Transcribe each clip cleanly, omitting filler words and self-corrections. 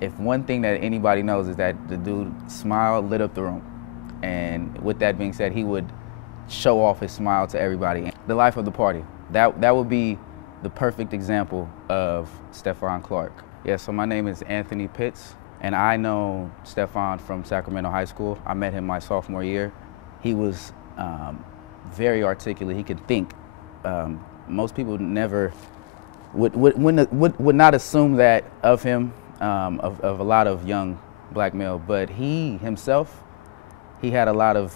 if one thing that anybody knows is that the dude smile lit up the room. And with that being said, he would show off his smile to everybody. The life of the party. That would be the perfect example of Stephon Clark. Yeah, so my name is Anthony Pitts, and I know Stephon from Sacramento High School. I met him my sophomore year. He was very articulate. He could think. Most people never would not assume that of him, of a lot of young black male, but he himself, he had a lot of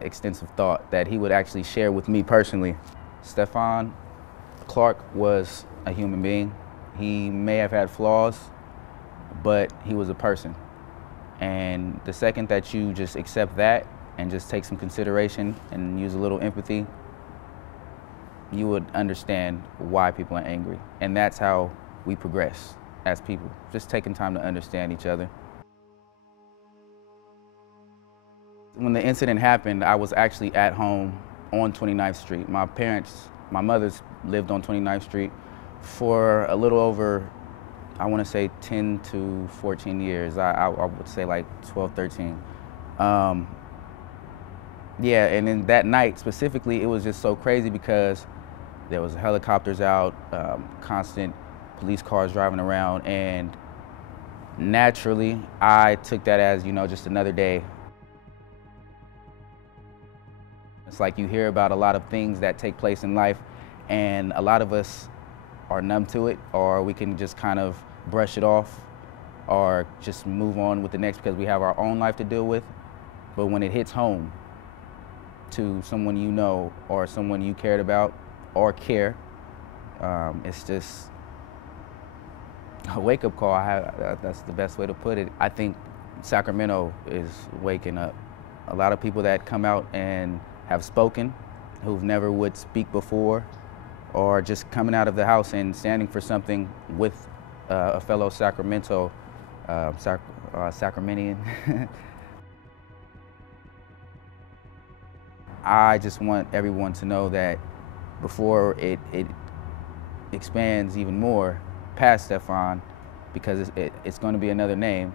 extensive thought that he would actually share with me personally. Stephon Clark was a human being. He may have had flaws, but he was a person. And the second that you just accept that and just take some consideration and use a little empathy, you would understand why people are angry. And that's how we progress as people, just taking time to understand each other. When the incident happened, I was actually at home on 29th Street. My mother's lived on 29th Street for a little over, I want to say 10 to 14 years. I would say like 12, 13. Yeah, and then that night specifically, it was just so crazy because there was helicopters out, constant police cars driving around, and naturally, I took that as, just another day. It's like you hear about a lot of things that take place in life, and a lot of us are numb to it, or we can just kind of brush it off or just move on with the next because we have our own life to deal with. But when it hits home to someone you know or someone you cared about or care, it's just a wake-up call. That's the best way to put it. I think Sacramento is waking up. A lot of people that come out and have spoken, who've never would speak before, or just coming out of the house and standing for something with a fellow Sacramento, Sacramentian. I just want everyone to know that before it expands even more past Stephon, because it's going to be another name,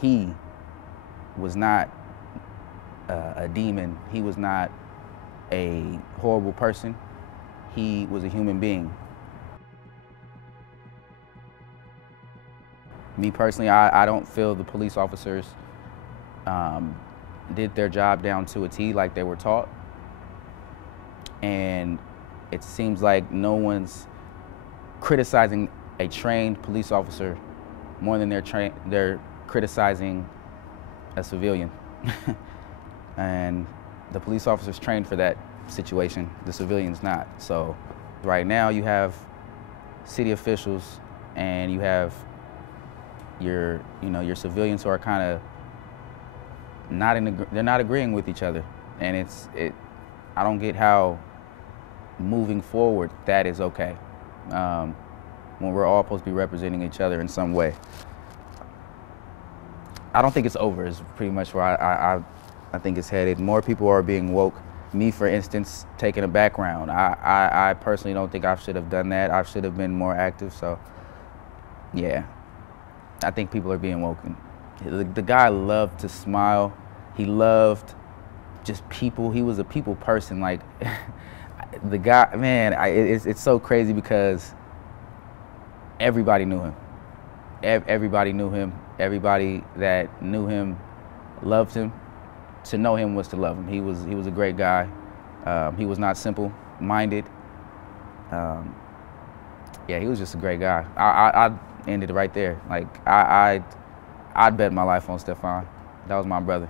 he was not a demon. He was not a horrible person. He was a human being. Me personally, I don't feel the police officers did their job down to a T like they were taught. And it seems like no one's criticizing a trained police officer more than they're criticizing a civilian. And the police officer's trained for that situation, the civilian's not. So right now you have city officials and you have your civilians who are kind of they're not agreeing with each other. And I don't get how moving forward that is okay when we're all supposed to be representing each other in some way. I don't think it's over is pretty much where I think it's headed. More people are being woke. Me, for instance, taking a background. I personally don't think I should have done that. I should have been more active, so yeah. I think people are being woken. The guy loved to smile. He loved just people. He was a people person. Like, the guy, man, it's so crazy because everybody knew him. Everybody knew him. Everybody that knew him loved him. To know him was to love him. He was a great guy. He was not simple-minded. Yeah, he was just a great guy. I'd end it right there. Like, I'd bet my life on Stephon. That was my brother.